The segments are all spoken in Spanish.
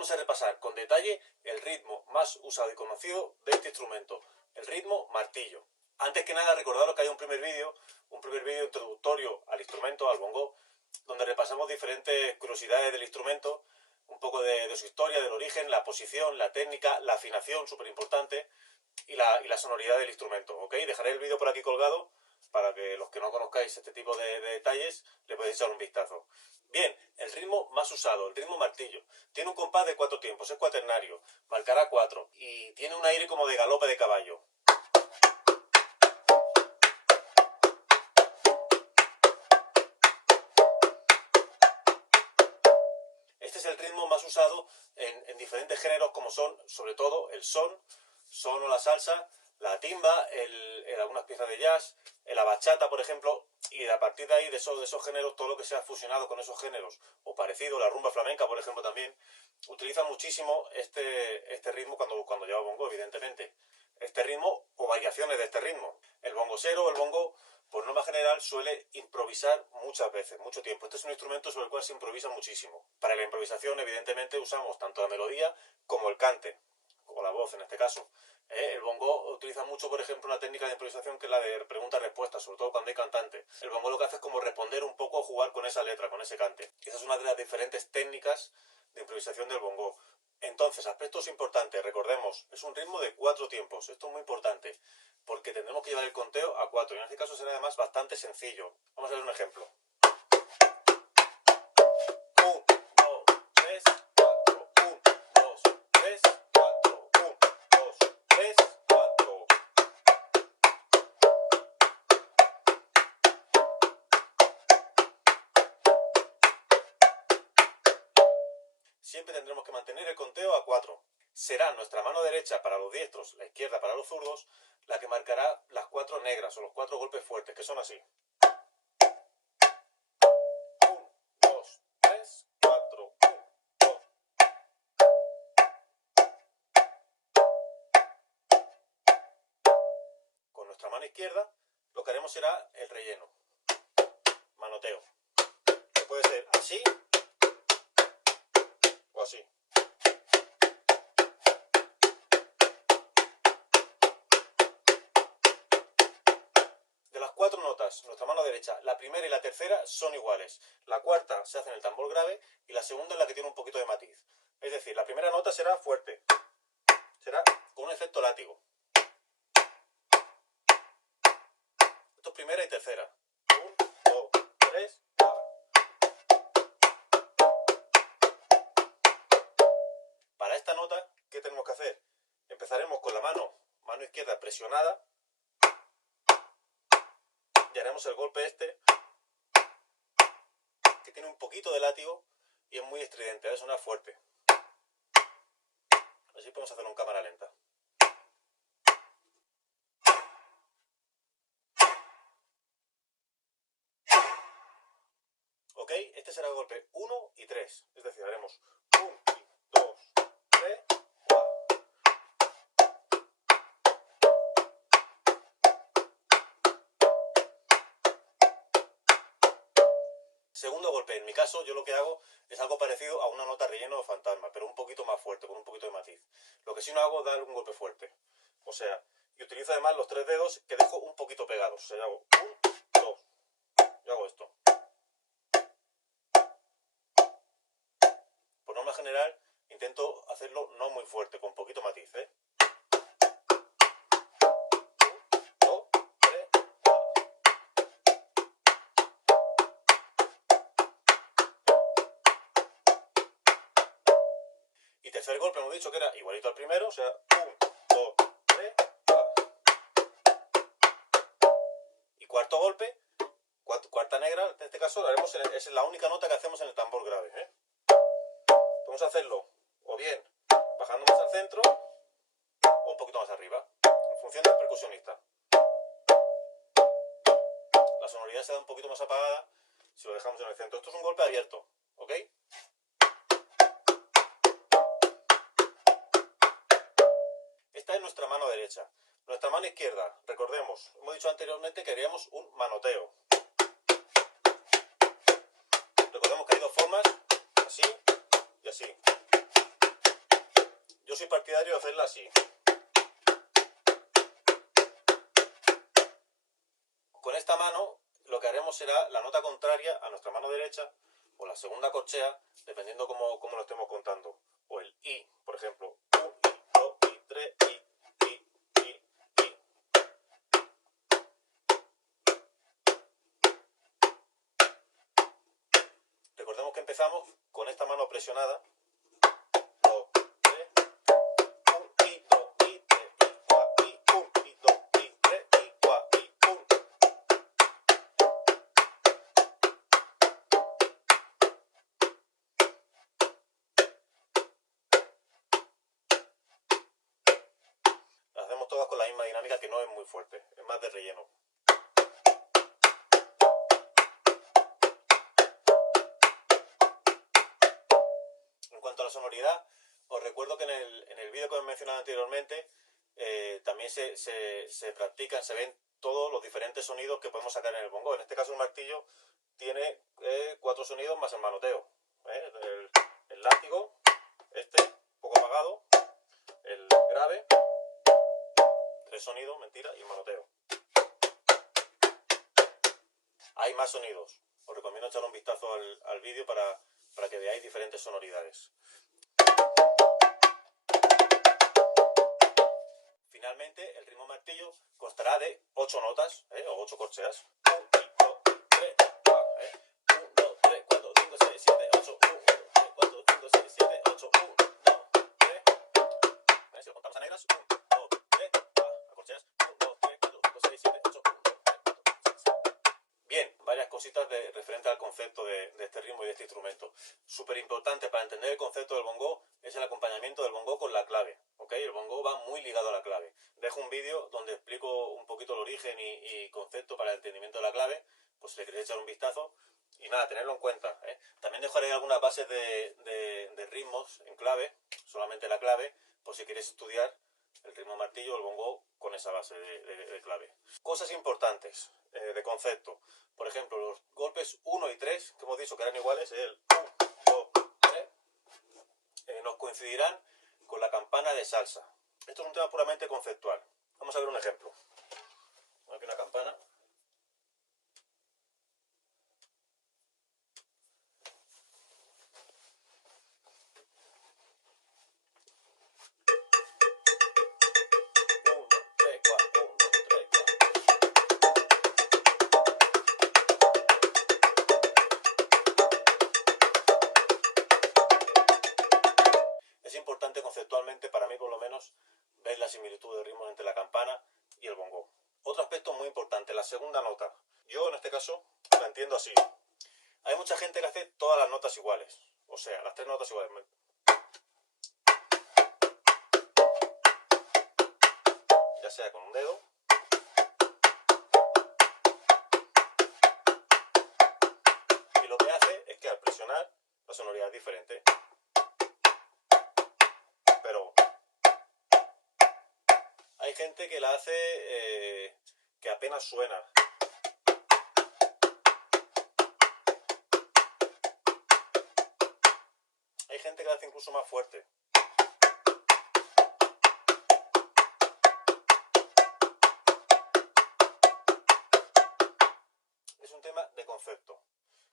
vamos a repasar con detalle el ritmo más usado y conocido de este instrumento, el ritmo martillo. Antes que nada, recordaros que hay un primer vídeo introductorio al instrumento, al bongo, donde repasamos diferentes curiosidades del instrumento, un poco de su historia, del origen, la posición, la técnica, la afinación, súper importante, y la sonoridad del instrumento, ¿ok? Dejaré el vídeo por aquí colgado para que los que no conozcáis este tipo de detalles le podáis echar un vistazo. Bien, el ritmo más usado, el ritmo martillo. Tiene un compás de 4 tiempos, es cuaternario, marcará 4 y tiene un aire como de galope de caballo. Este es el ritmo más usado en diferentes géneros como son, sobre todo, el son o la salsa, la timba, algunas piezas de jazz, la bachata, por ejemplo, y a partir de ahí, de esos géneros, todo lo que sea fusionado con esos géneros, o parecido, la rumba flamenca, por ejemplo, también, utiliza muchísimo este ritmo cuando lleva bongo, evidentemente. Este ritmo o variaciones de este ritmo. El bongosero o el bongo, por norma general, suele improvisar muchas veces, mucho tiempo. Este es un instrumento sobre el cual se improvisa muchísimo. Para la improvisación, evidentemente, usamos tanto la melodía como el cante, o la voz en este caso. El bongo utiliza mucho, por ejemplo, una técnica de improvisación que es la de pregunta-respuesta, sobre todo cuando hay cantante. El bongo lo que hace es como responder un poco o jugar con esa letra, con ese cante. Esa es una de las diferentes técnicas de improvisación del bongo. Entonces, aspectos importantes, recordemos, es un ritmo de 4 tiempos. Esto es muy importante, porque tendremos que llevar el conteo a 4, y en este caso será además bastante sencillo. Vamos a ver un ejemplo. 1, 2, 3, 4, 1, 2, 3, 4, 1, 2, 3, 4. Siempre tendremos que mantener el conteo a 4. Será nuestra mano derecha para los diestros, la izquierda para los zurdos, la que marcará las 4 negras o los 4 golpes fuertes, que son así. 1, 2, 3, 4, 1, 2. Con nuestra mano izquierda lo que haremos será el relleno, manoteo, que puede ser así o así. De las 4 notas, nuestra mano derecha, la primera y la tercera son iguales. La cuarta se hace en el tambor grave y la segunda es la que tiene un poquito de matiz. Es decir, la primera nota será fuerte, será con un efecto látigo. Esto es primera y tercera. 1, 2, 3, 4. Para esta nota, ¿qué tenemos que hacer? Empezaremos con la mano izquierda presionada y haremos el golpe este, que tiene un poquito de látigo y es muy estridente, debe sonar fuerte. Así podemos hacerlo en cámara lenta. Ok, este será el golpe 1 y 3, es decir, haremos 1, 2, 3, 4. Segundo golpe, en mi caso yo lo que hago es algo parecido a una nota relleno o fantasma, pero un poquito más fuerte, con un poquito de matiz. Lo que sí no hago es dar un golpe fuerte. O sea, y utilizo además los 3 dedos que dejo un poquito pegados. O sea, yo hago 1, 2, yo hago esto. Por norma general, intento hacerlo no muy fuerte, con poquito matiz, ¿eh? 1, 2, 3, 4. Y tercer golpe hemos dicho que era igualito al primero, o sea, 1, 2, 3, 4. Y cuarto golpe, cuarta negra, en este caso haremos, es la única nota que hacemos en el tambor grave, ¿eh? Vamos a hacerlo o bien bajando más al centro o un poquito más arriba, en función del percusionista. La sonoridad se da un poquito más apagada si lo dejamos en el centro. Esto es un golpe abierto, ¿ok? Esta es nuestra mano derecha. Nuestra mano izquierda, recordemos, hemos dicho anteriormente que haríamos un manoteo. Recordemos que hay 2 formas, así y así. soy partidario de hacerla así. Con esta mano lo que haremos será la nota contraria a nuestra mano derecha o la segunda corchea, dependiendo cómo lo estemos contando. O el I, por ejemplo. 1, I, 2, I, 3, I. Recordemos que empezamos con esta mano presionada. 2, 3, 1, I, 2, I, 3, I, 4, I, 1, I, 2, I, 3, I, 4, I, 1. Las hacemos todas con la misma dinámica, que no es muy fuerte, es más de relleno. En cuanto a la sonoridad, os recuerdo que en el vídeo que os he mencionado anteriormente también se practican, se ven todos los diferentes sonidos que podemos sacar en el bongo. En este caso el martillo tiene 4 sonidos más el manoteo. El látigo, un poco apagado, el grave, 3 sonidos, mentira, y el manoteo. Hay más sonidos. Os recomiendo echar un vistazo al vídeo para que veáis diferentes sonoridades. Finalmente, el ritmo martillo constará de 8 notas, o 8 corcheas. 1, 2, 3, 4, 1, 2, 3, 4, 5, 6, 7, 8, 1, 2, 3, 4, 5, 6, 7, 8, 1, 2, 3. Si lo contamos a negras, 1, 2, 3, a corcheas, 1, 2, 3, 4, 5, 6, 7, 8, 1, 2, 3, 4, 5, 6, 7. Bien, varias cositas referentes al concepto de este ritmo y de este instrumento. Súper importante para entender el concepto del bongo es el acompañamiento del bongo con la clave. ¿Okay? El bongo va muy ligado a la clave. Dejo un vídeo donde explico un poquito el origen y concepto para el entendimiento de la clave, pues si le queréis echar un vistazo. Y nada, tenerlo en cuenta. También dejaré algunas bases de ritmos en clave, solamente la clave, por si queréis estudiar el ritmo martillo o el bongo con esa base de clave. Cosas importantes de concepto. Por ejemplo, los golpes 1 y 3, que hemos dicho que eran iguales, el 1, 2, 3, nos coincidirán con la campana de salsa. Esto es un tema puramente conceptual. Vamos a ver un ejemplo. Aquí una campana. Es importante conceptualmente, para mí por lo menos, ver la similitud de ritmos entre la campana y el bongo. Otro aspecto muy importante, la segunda nota. Yo en este caso la entiendo así. Hay mucha gente que hace todas las notas iguales, o sea, las 3 notas iguales. Ya sea con un dedo, y lo que hace es que al presionar la sonoridad es diferente. Pero hay gente que la hace que apenas suena. Hay gente que la hace incluso más fuerte. Es un tema de concepto.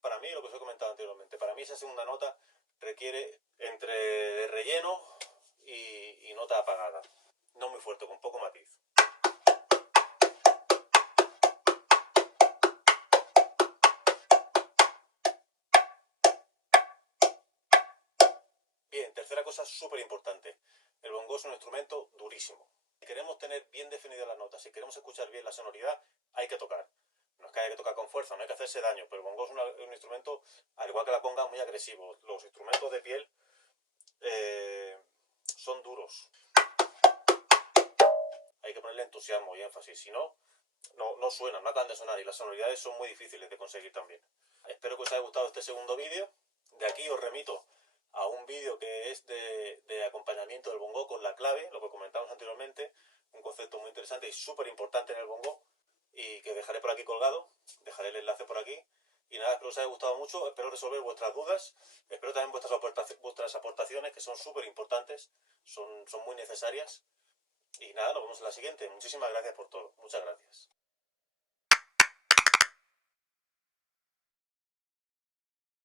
Para mí, lo que os he comentado anteriormente, para mí esa segunda nota requiere entre de relleno y nota apagada. No muy fuerte, con poco matiz. Bien, tercera cosa súper importante. El bongo es un instrumento durísimo. Si queremos tener bien definidas las notas, si queremos escuchar bien la sonoridad, hay que tocar. No es que haya que tocar con fuerza, no hay que hacerse daño, pero el bongo es un instrumento, al igual que la conga, muy agresivo. Los instrumentos de piel son duros. Hay que ponerle entusiasmo y énfasis, si no, no suenan, no acaban de sonar, y las sonoridades son muy difíciles de conseguir también. Espero que os haya gustado este segundo vídeo. De aquí os remito a un vídeo que es de acompañamiento del bongo con la clave, lo que comentamos anteriormente, un concepto muy interesante y súper importante en el bongo, y que dejaré por aquí colgado, dejaré el enlace por aquí, Y nada, espero que os haya gustado mucho, espero resolver vuestras dudas, espero también vuestras aportaciones, que son súper importantes, son muy necesarias. Y nada, nos vemos en la siguiente. Muchísimas gracias por todo. Muchas gracias.